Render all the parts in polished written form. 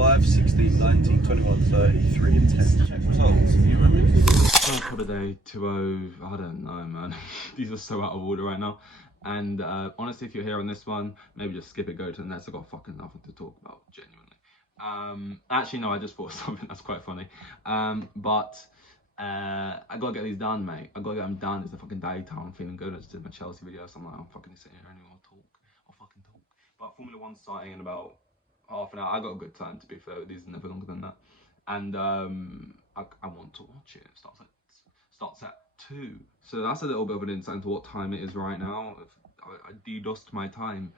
5, 16, 19, 21, 30, 3 and 10. Check results. You remember? Cup a day, 2-0, I don't know, man. These are so out of order right now. And honestly, if you're here on this one, maybe just skip it, go to the next. I've got fucking nothing to talk about, genuinely. Actually, no, I just thought of something that's quite funny. But I gotta get these done, mate. I gotta get them done. It's the fucking daytime. I'm feeling good. I just did my Chelsea video, so I'm like, I'm fucking sitting here anymore. I'll fucking talk. But Formula 1's starting in about half an hour. I got a good time, to be fair. These are never longer than that. And I want to watch it. It starts at 2. So that's a little bit of an insight into what time it is right now. I de-dosed my time.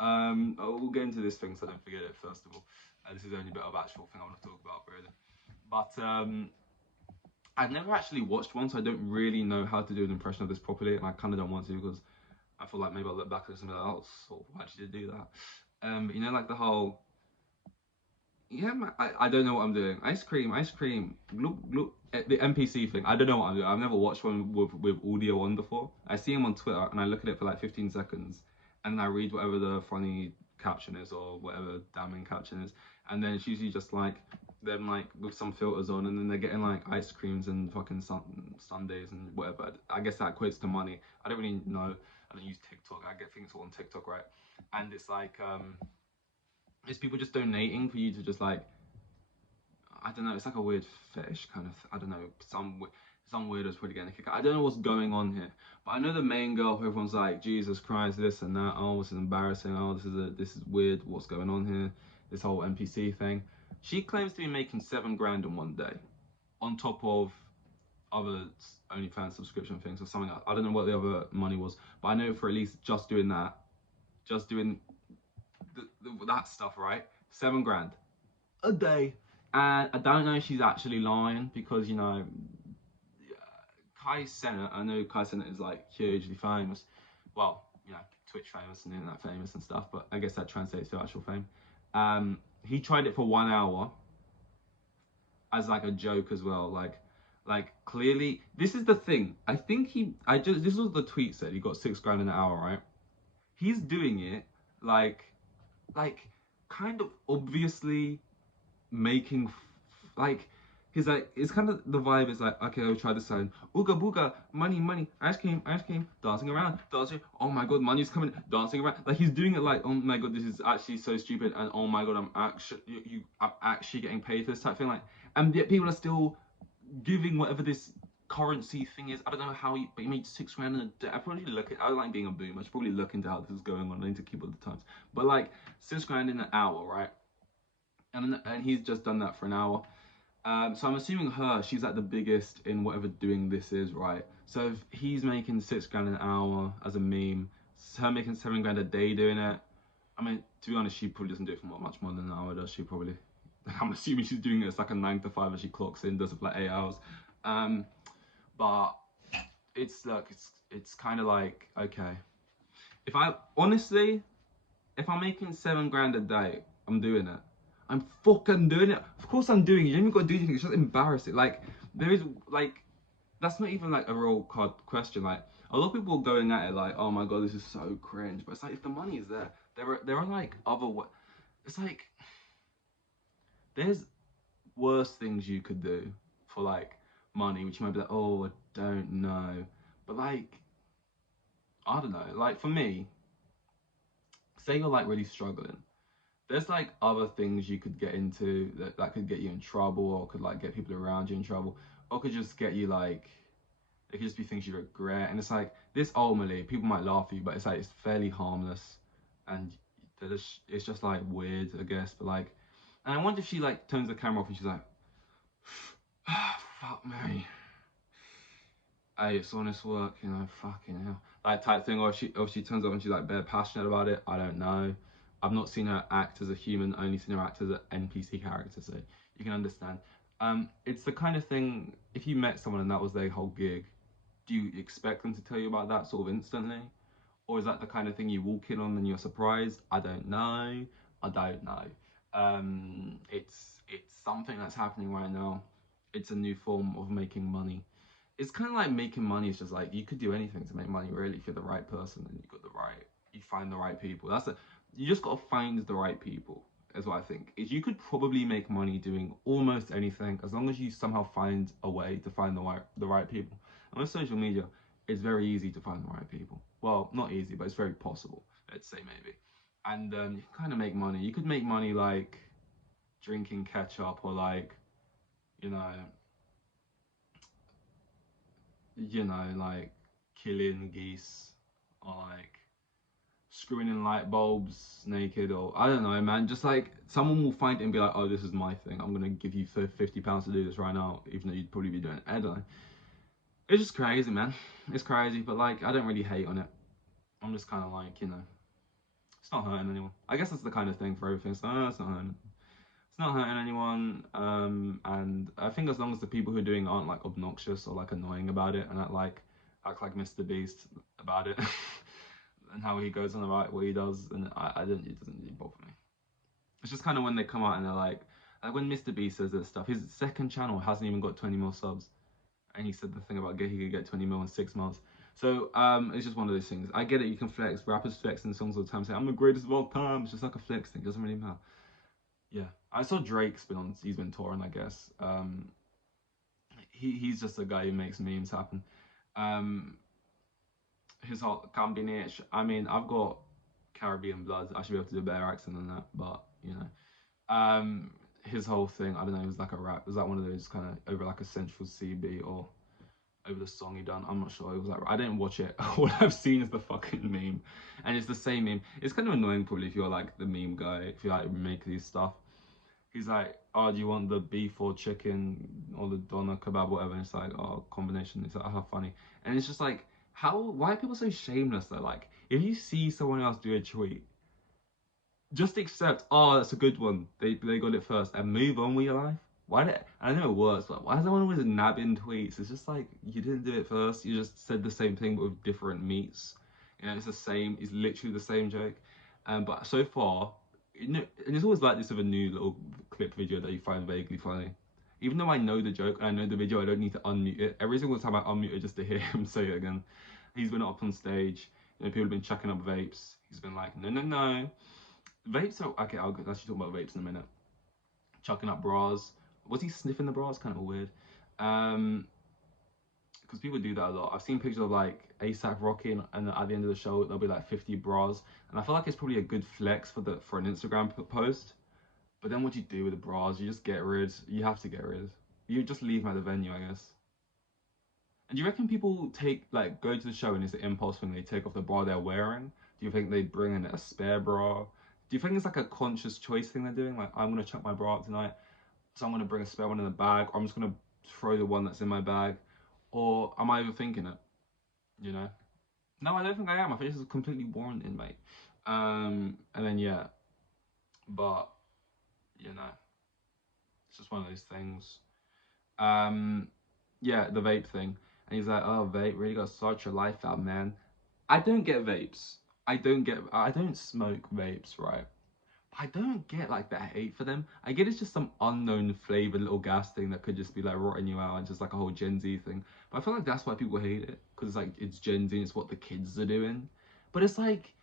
We'll get into this thing so I don't forget it, first of all. This is the only bit of actual thing I want to talk about, really. But I've never actually watched one, so I don't really know how to do an impression of this properly, and I kind of don't want to because I feel like maybe I'll look back at something else, or why did you do that? But you know, like the whole, yeah, man, I don't know what I'm doing. Ice cream, gloop, gloop. The NPC thing, I don't know what I'm doing. I've never watched one with audio on before. I see him on Twitter, and I look at it for like 15 seconds, and then I read whatever the funny caption is, or whatever damning caption is, and then it's usually just like them like with some filters on, and then they're getting like ice creams and fucking sundaes and whatever. I guess that equates to money. I don't really know. I don't use TikTok. I get things all on TikTok, right? And it's like it's people just donating for you to just like, I don't know, it's like a weird fetish kind of, I don't know, some weirdos probably getting a kick out. I don't know what's going on here, but I know the main girl who everyone's like, Jesus Christ, this and that, oh, this is embarrassing, oh, this is weird, what's going on here, this whole NPC thing. She claims to be making 7 grand in one day, on top of other OnlyFans subscription things or something else. I don't know what the other money was, but I know for at least just doing that, just doing that stuff, right? 7 grand a day. And I don't know if she's actually lying because, you know, Kai Cenat, I know Kai Cenat is like hugely famous. Well, you know, Twitch famous and internet famous and stuff, but I guess that translates to actual fame. He tried it for 1 hour as like a joke as well. Like clearly, this is the thing. I think this was the tweet said, he got 6 grand an hour, right? He's doing it like kind of obviously making like he's like, it's kind of the vibe is like, okay, I'll try this song, ooga booga, money, ice cream, dancing around, oh my god, money's coming, dancing around, like he's doing it like, oh my god, this is actually so stupid, and oh my god, I'm actually getting paid for this type thing, like, and yet people are still giving whatever this currency thing is. I don't know how but he made 6 grand in a day. I don't like being a boomer, I should probably look into how this is going on. I need to keep up with the times, but like 6 grand in an hour, right? And he's just done that for an hour. So I'm assuming she's like the biggest in whatever doing this is, right? So if he's making 6 grand an hour as a meme, her making 7 grand a day doing it. I mean, to be honest, she probably doesn't do it for much more than an hour, does she? Probably. I'm assuming she's doing it as like a 9 to 5 as she clocks in, does it for like 8 hours. But it's kind of like, okay. If I'm making 7 grand a day, I'm doing it. I'm fucking doing it. Of course I'm doing it. You don't even got to do anything. It's just embarrassing. Like, there is, like, that's not even like a real question. Like, a lot of people going at it like, oh my god, this is so cringe. But it's like, if the money is there, there are like other it's like, there's worse things you could do for like money, which you might be like, oh, I don't know. But like, I don't know. Like, for me, say you're like really struggling, there's like other things you could get into that could get you in trouble, or could like get people around you in trouble, or could just get you like, it could just be things you regret. And it's like, this ultimately, people might laugh at you, but it's like, it's fairly harmless, and it's just like weird, I guess. But like, and I wonder if she like turns the camera off and she's like, fuck me, hey, it's honest work, you know, fucking hell, like type thing. Or if she turns up and she's like bare passionate about it, I don't know. I've not seen her act as a human, only seen her act as an NPC character, so you can understand. It's the kind of thing, if you met someone and that was their whole gig, do you expect them to tell you about that sort of instantly? Or is that the kind of thing you walk in on and you're surprised? I don't know. It's something that's happening right now. It's a new form of making money. It's kind of like making money. It's just like, you could do anything to make money, really, if you're the right person and you find the right people. You just got to find the right people. is what I think. Is you could probably make money doing almost anything as long as you somehow find a way to find the right people. And with social media, it's very easy to find the right people. Well, not easy, but it's very possible. Let's say maybe, and you can kind of make money. You could make money like drinking ketchup or like you know like killing geese or like screwing in light bulbs naked, or I don't know, man. Just like someone will find it and be like, oh, this is my thing. I'm gonna give you £50 to do this right now, even though you'd probably be doing it. I don't know. It's just crazy, man. It's crazy, but like I don't really hate on it. I'm just kind of like, it's not hurting anyone. I guess that's the kind of thing for everything. So it's not hurting. It's not hurting anyone. And I think as long as the people who are doing it aren't like obnoxious or like annoying about it and act like Mr. Beast about it. And how he goes on about what he does, and it doesn't really bother me. It's just kind of when they come out and they're like when Mr. B says this stuff, his second channel hasn't even got 20 mil subs, and he said the thing about he could get 20 mil in 6 months. So it's just one of those things. I get it, you can flex. Rappers flex in songs all the time, say I'm the greatest of all time. It's just like a flex thing. It doesn't really matter. Yeah, I saw he's been touring, I guess. He's just a guy who makes memes happen. His whole combination. I mean, I've got Caribbean blood. I should be able to do a better accent than that, but his whole thing. I don't know. It was like a rap. It was like one of those kind of over like a Central CB or over the song he done. I'm not sure. It was like I didn't watch it. All I've seen is the fucking meme, and it's the same meme. It's kind of annoying probably if you're like the meme guy. If you like make these stuff. He's like, oh, do you want the beef or chicken or the doner kebab, whatever? And it's like, oh, combination. It's like, how funny. And it's just like, why are people so shameless though? Like, if you see someone else do a tweet, just accept, oh, that's a good one. They got it first and move on with your life. I know it works, but why is everyone always nabbing tweets? It's just like, you didn't do it first. You just said the same thing but with different meats. It's the same, it's literally the same joke. But so far, and it's always like this with a new little clip video that you find vaguely funny. Even though I know the joke and I know the video, I don't need to unmute it. Every single time I unmute it just to hear him say it again. He's been up on stage, people have been chucking up vapes. He's been like, no. Vapes are, okay, I'll actually talk about vapes in a minute. Chucking up bras. Was he sniffing the bras? Kind of weird. Because people do that a lot. I've seen pictures of like ASAP Rocky, and at the end of the show there'll be like 50 bras, and I feel like it's probably a good flex for an Instagram post. But then what do you do with the bras? You just get rid. You have to get rid. You just leave them at the venue, I guess. And do you reckon people go to the show and it's an impulse thing? They take off the bra they're wearing. Do you think they bring in a spare bra? Do you think it's like a conscious choice thing they're doing? Like, I'm gonna chuck my bra out tonight, so I'm gonna bring a spare one in the bag, or I'm just gonna throw the one that's in my bag. Or am I overthinking it? No, I don't think I am. I think this is completely warranted, mate. And then yeah, but it's just one of those things. Yeah, the vape thing, and he's like, "Oh, vape really got to sort your life out, man." I don't get vapes. I don't smoke vapes, right? I don't get like the hate for them. I get it's just some unknown flavored little gas thing that could just be like rotting you out and just like a whole Gen Z thing. But I feel like that's why people hate it, because it's like it's Gen Z and it's what the kids are doing. But it's like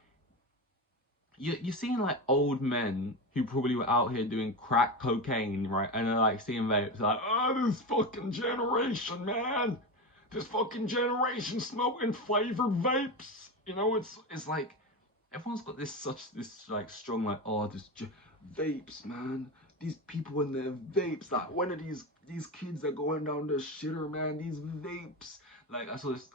you're seeing like old men who probably were out here doing crack cocaine, right? And they're like seeing vapes, like, oh, this fucking generation, man. This fucking generation smoking flavored vapes. It's like everyone's got this like strong like, oh, vapes, man. These people in their vapes, like when are these kids are going down the shitter, man? These vapes. Like I saw this,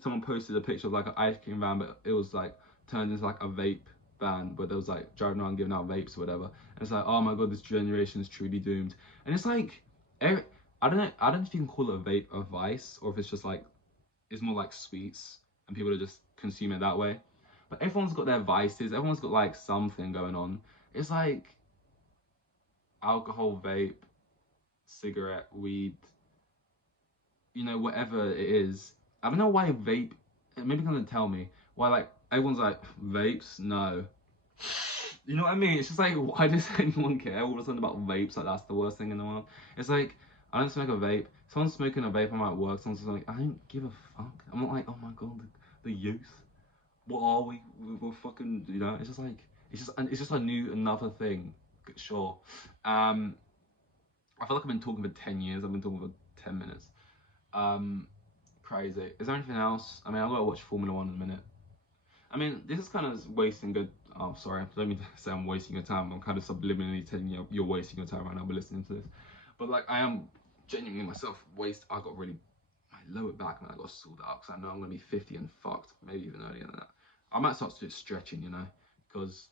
someone posted a picture of like an ice cream van, but it was like turned into like a vape van, but there was like driving around giving out vapes or whatever. And it's like, oh my god, this generation is truly doomed. And it's like, I don't know if you can call it a vape a vice, or if it's just like, it's more like sweets and people are just consume it that way. But everyone's got their vices. Everyone's got like something going on. It's like alcohol, vape, cigarette, weed, whatever it is. I don't know why vape. Maybe you can tell me why like everyone's like vapes. No, you know what I mean? It's just like, why does anyone care all of a sudden about vapes? Like that's the worst thing in the world. It's like, I don't smoke a vape. Someone's smoking a vape. I'm at work. Someone's like, I don't give a fuck. I'm not like, oh my god, the youth. What are we? We're fucking, it's just like, it's just another thing sure. I feel like I've been talking for 10 years. I've been talking for 10 minutes. Crazy. Is there anything else? I mean, I've got to watch Formula One in a minute. I mean, this is kind of wasting good. Oh, sorry. Let me say I'm wasting your time. I'm kind of subliminally telling you you're wasting your time right now by listening to this. But like, I am genuinely myself I got really my lower back, man. I got to sort that out because I know I'm gonna be 50 and fucked. Maybe even earlier than that. I might start to do stretching, you know, because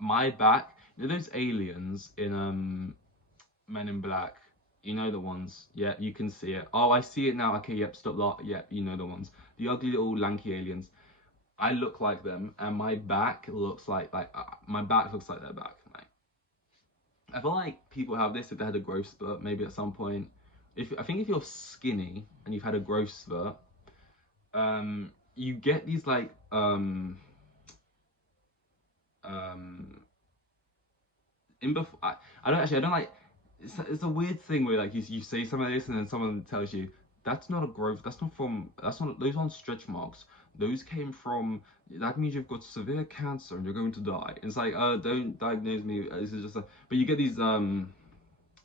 my back. You know those aliens in Men in Black. You know the ones. Yeah, you can see it. Oh, I see it now. Okay, yep, stop that. Yep, you know the ones. The ugly little lanky aliens. I look like them, and my back looks like my back looks like their back. Mate. I feel like people have this if they had a growth spurt, maybe at some point. I think if you're skinny and you've had a growth spurt, you get these like in before. I don't like. It's a weird thing where like you say some of this and then someone tells you that's not a growth. That's not. Those aren't stretch marks. Those came from. That means you've got severe cancer and you're going to die. And it's like, don't diagnose me. This is just a. But you get these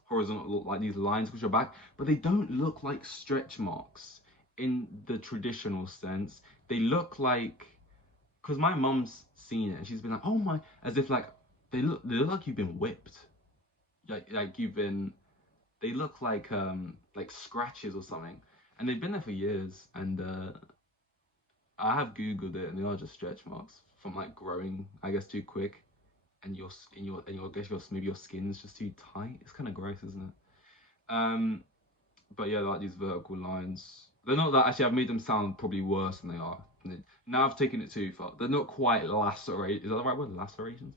horizontal like these lines across your back, but they don't look like stretch marks in the traditional sense. They look like, because my mum's seen it and she's been like, oh my, as if like they look like you've been whipped. Like you've been. They look like scratches or something, and they've been there for years. And I have googled it, and they are just stretch marks from like growing, I guess, too quick, and I guess maybe your skin's just too tight. It's kind of gross, isn't it? But yeah, like these vertical lines. They're not that actually. I've made them sound probably worse than they are. Now I've taken it too far. They're not quite lacerate. Is that the right word? Lacerations.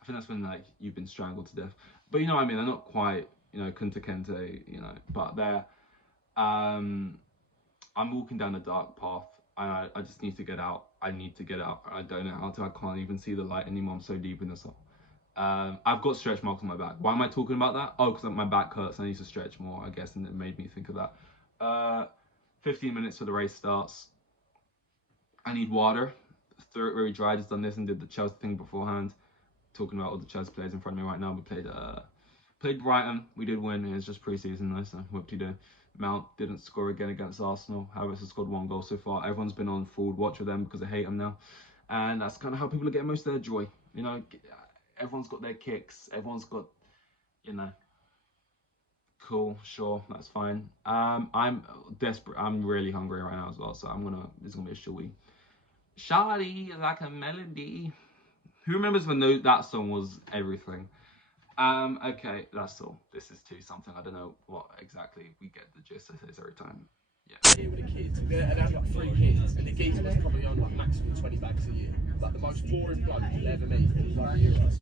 I think that's when like you've been strangled to death. But you know what I mean. They're not quite kunta kente. But they're. I'm walking down a dark path. I just need to get out. I need to get out. I don't know how to. I can't even see the light anymore. I'm so deep in the soul. I've got stretch marks on my back. Why am I talking about that? Oh, because my back hurts. I need to stretch more, I guess, and it made me think of that. 15 minutes till the race starts. I need water. Throat very dry. I just done this and did the Chelsea thing beforehand. Talking about all the Chelsea players in front of me right now. We played Brighton. We did win. It's just pre-season though, so whoop-de-doo. Mount didn't score again against Arsenal. Havertz has scored 1 goal so far. Everyone's been on forward watch with them because they hate them now. And that's kind of how people are getting most of their joy. Everyone's got their kicks. Everyone's got, cool, sure, that's fine. I'm desperate. I'm really hungry right now as well, so this is gonna be a shorty. Shawty like a melody. Who remembers when that song was everything? Okay, that's all. This is too something. I don't know what exactly. We get the gist of this every time. Yeah. Here with the kids, and they had like 3 kids, and the geezer was probably on like maximum 20 bags a year. Like the most boring bloke you'll ever meet. He was like,